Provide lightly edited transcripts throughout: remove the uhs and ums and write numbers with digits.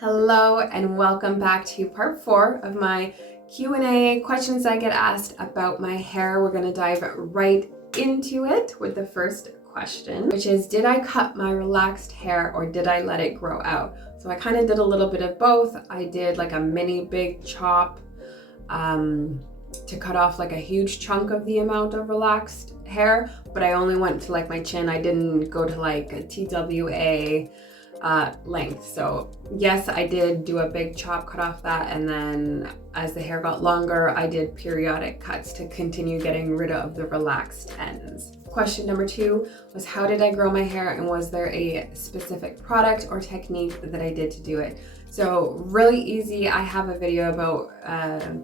Hello and welcome back to part 4 of my Q&A questions I get asked about my hair. We're going to dive right into it with the first question, which is, did I cut my relaxed hair or did I let it grow out? So I kind of did a little bit of both. I did like a mini big chop to cut off like a huge chunk of the amount of relaxed hair, but I only went to like my chin. I didn't go to like a TWA length. So yes, I did do a big chop, cut off that, and then as the hair got longer, I did periodic cuts to continue getting rid of the relaxed ends. Question number 2 was, how did I grow my hair and was there a specific product or technique that I did to do it? So really easy. I have a video about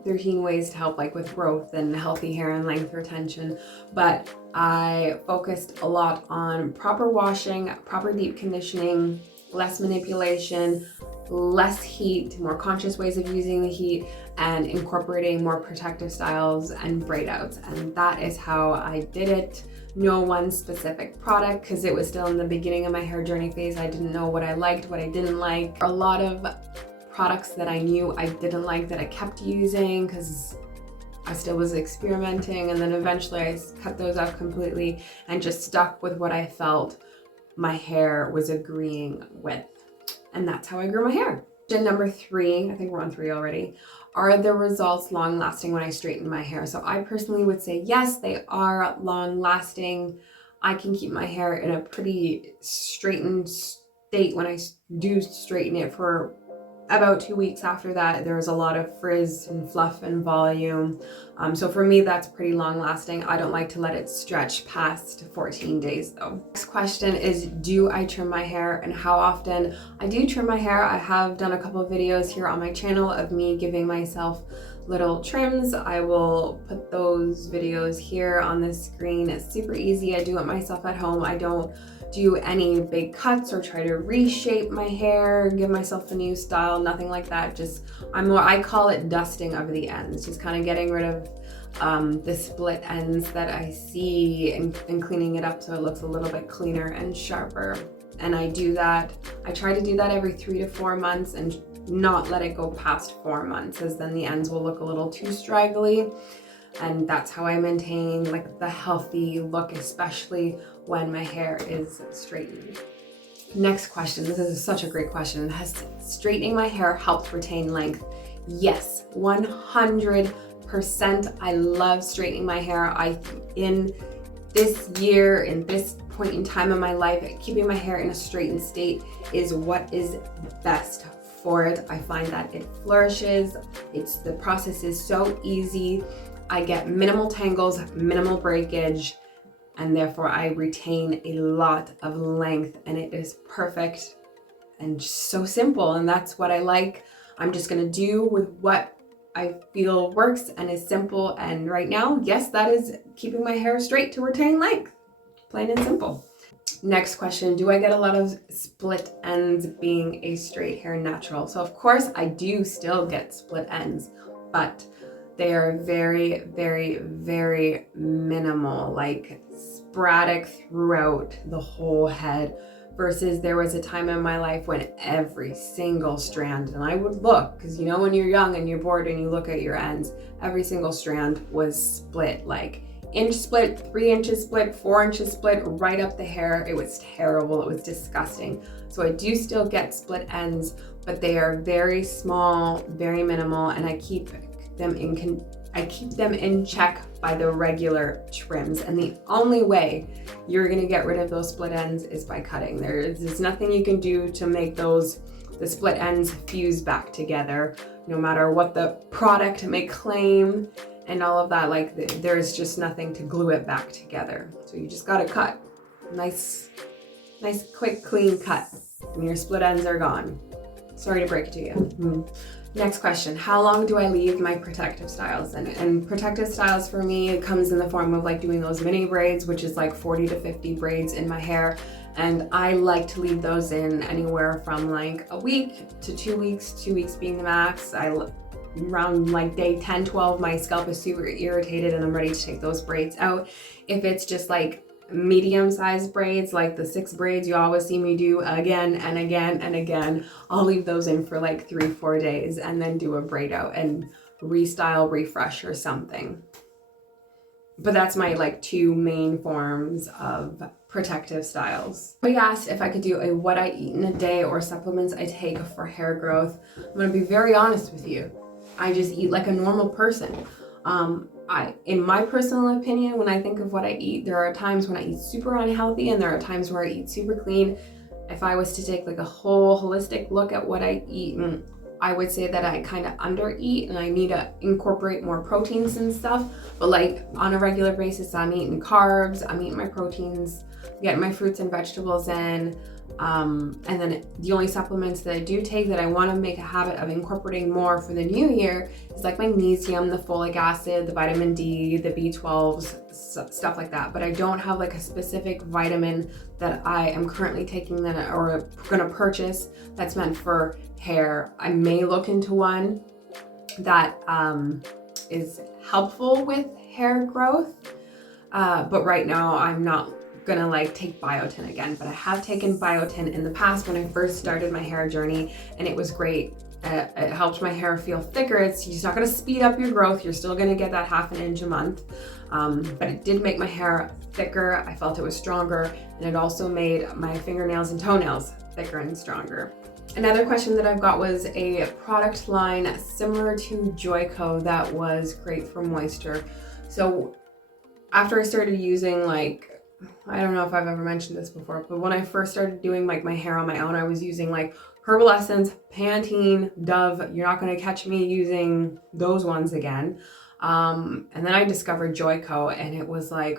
13 ways to help like with growth and healthy hair and length retention, but I focused a lot on proper washing, proper deep conditioning, less manipulation, less heat, more conscious ways of using the heat, and incorporating more protective styles and braid outs. And that is how I did it. No one specific product, because it was still in the beginning of my hair journey phase. I didn't know what I liked, what I didn't like. A lot of products that I knew I didn't like that I kept using because I still was experimenting, and then eventually I cut those out completely and just stuck with what I felt my hair was agreeing with. And that's how I grew my hair. Question number 3, I think we're on 3 already. Are the results long lasting when I straighten my hair? So I personally would say yes, they are long lasting. I can keep my hair in a pretty straightened state when I do straighten it for about 2 weeks after that. There's a lot of frizz and fluff and volume. So for me, that's pretty long lasting. I don't like to let it stretch past 14 days though. Next question is, do I trim my hair and how often? I do trim my hair. I have done a couple of videos here on my channel of me giving myself little trims. I will put those videos here on the screen. It's super easy. I do it myself at home. I don't do any big cuts or try to reshape my hair, give myself a new style, nothing like that. Just I call it dusting of the ends, just kind of getting rid of the split ends that I see and cleaning it up so it looks a little bit cleaner and sharper. And I do that, I try to do that every 3 to 4 months and not let it go past 4 months, as then the ends will look a little too straggly. And that's how I maintain like the healthy look, especially when my hair is straightened. Next question, this is such a great question. Has straightening my hair helped retain length? Yes, 100%. I love straightening my hair. In this year, in this point in time in my life, keeping my hair in a straightened state is what is best for it. I find that it flourishes. The process is so easy. I get minimal tangles, minimal breakage, and therefore I retain a lot of length, and it is perfect and just so simple. And that's what I like. I'm just gonna do with what I feel works and is simple. And right now, yes, that is keeping my hair straight to retain length. Plain and simple. Next question, do I get a lot of split ends being a straight hair natural? So of course I do still get split ends, but they are very, very, very minimal, like sporadic throughout the whole head, versus there was a time in my life when every single strand, and I would look, because you know when you're young and you're bored and you look at your ends, every single strand was split, like inch split, 3 inches split, 4 inches split, right up the hair. It was terrible, it was disgusting. So I do still get split ends, but they are very small, very minimal, and I keep them in check by the regular trims. And the only way you're gonna get rid of those split ends is by cutting. There's nothing you can do to make the split ends fuse back together, no matter what the product may claim and all of that. Like there's just nothing to glue it back together. So you just gotta cut. Nice, quick, clean cut, and your split ends are gone. Sorry to break it to you. Next question, how long do I leave my protective styles? And protective styles for me, it comes in the form of like doing those mini braids, which is like 40 to 50 braids in my hair. And I like to leave those in anywhere from like a week to 2 weeks, 2 weeks being the max. Around like day 10, 12, my scalp is super irritated and I'm ready to take those braids out. If it's just like medium-sized braids, like the 6 braids you always see me do again and again and again, I'll leave those in for like 3-4 days and then do a braid out and restyle, refresh or something. But that's my like 2 main forms of protective styles. Somebody asked if I could do a what I eat in a day or supplements I take for hair growth. I'm gonna be very honest with you. I just eat like a normal person. In my personal opinion, when I think of what I eat, there are times when I eat super unhealthy and there are times where I eat super clean. If I was to take like a whole holistic look at what I eat, I would say that I kind of under eat and I need to incorporate more proteins and stuff. But like on a regular basis, I'm eating carbs, I'm eating my proteins, getting my fruits and vegetables in. And then the only supplements that I do take that I want to make a habit of incorporating more for the new year is like magnesium, the folic acid, the vitamin D, the B12s, stuff like that. But I don't have like a specific vitamin that I am currently taking that or gonna purchase that's meant for hair. I may look into one that is helpful with hair growth, but right now I'm not gonna like take biotin again, but I have taken biotin in the past when I first started my hair journey, and it was great. It helped my hair feel thicker. It's not gonna speed up your growth. You're still gonna get that 1/2 inch a month, but it did make my hair thicker. I felt it was stronger, and it also made my fingernails and toenails thicker and stronger. Another question that I've got was a product line similar to Joico that was great for moisture. So after I started using like, I don't know if I've ever mentioned this before, but when I first started doing like my hair on my own, I was using like Herbal Essence, Pantene, Dove. You're not going to catch me using those ones again. And then I discovered Joico, and it was like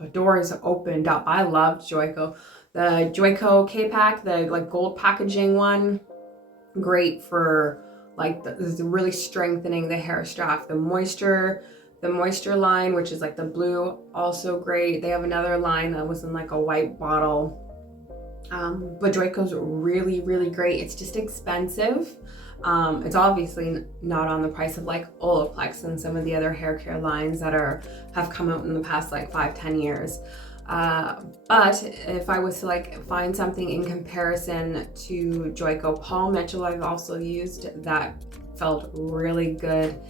the doors opened up. I loved Joico. The Joico K-Pack, the like gold packaging one, great for like the really strengthening the hair strap. The moisture line, which is like the blue, also great. They have another line that was in like a white bottle. But Joico's really, really great. It's just expensive. It's obviously not on the price of like Olaplex and some of the other hair care lines that have come out in the past like 5-10 years. But if I was to like find something in comparison to Joico, Paul Mitchell I've also used that felt really good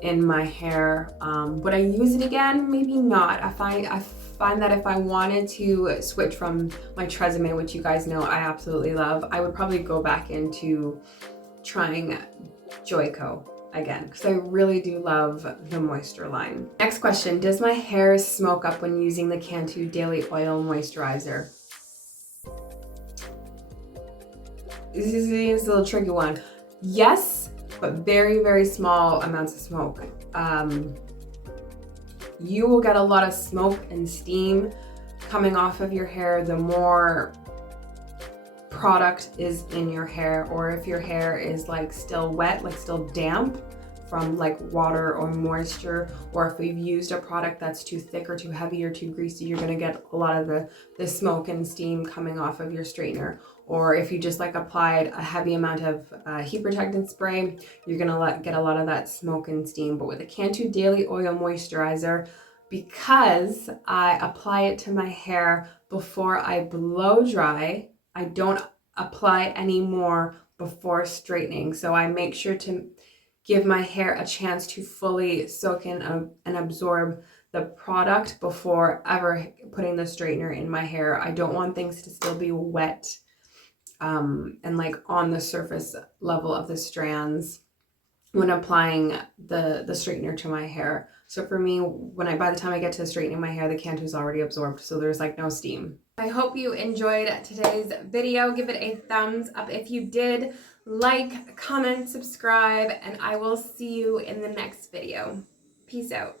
in my hair. Would I use it again? Maybe not. I find that if I wanted to switch from my Tresemme, which you guys know I absolutely love, I would probably go back into trying Joico again, because I really do love the moisture line. Next question, does my hair smoke up when using the Cantu Daily Oil Moisturizer? This is a little tricky one. Yes, but very, very small amounts of smoke. You will get a lot of smoke and steam coming off of your hair the more product is in your hair, or if your hair is like still wet, like still damp from like water or moisture, or if we've used a product that's too thick or too heavy or too greasy, you're gonna get a lot of the smoke and steam coming off of your straightener. Or if you just like applied a heavy amount of heat protectant spray, you're gonna get a lot of that smoke and steam. But with the Cantu Daily Oil Moisturizer, because I apply it to my hair before I blow dry, I don't apply any more before straightening. So I make sure to give my hair a chance to fully soak in and absorb the product before ever putting the straightener in my hair. I don't want things to still be wet and like on the surface level of the strands when applying the straightener to my hair. So for me, by the time I get to straightening my hair, the Cantu's already absorbed, so there's like no steam. I hope you enjoyed today's video. Give it a thumbs up if you did. Like, comment, subscribe, and I will see you in the next video. Peace out.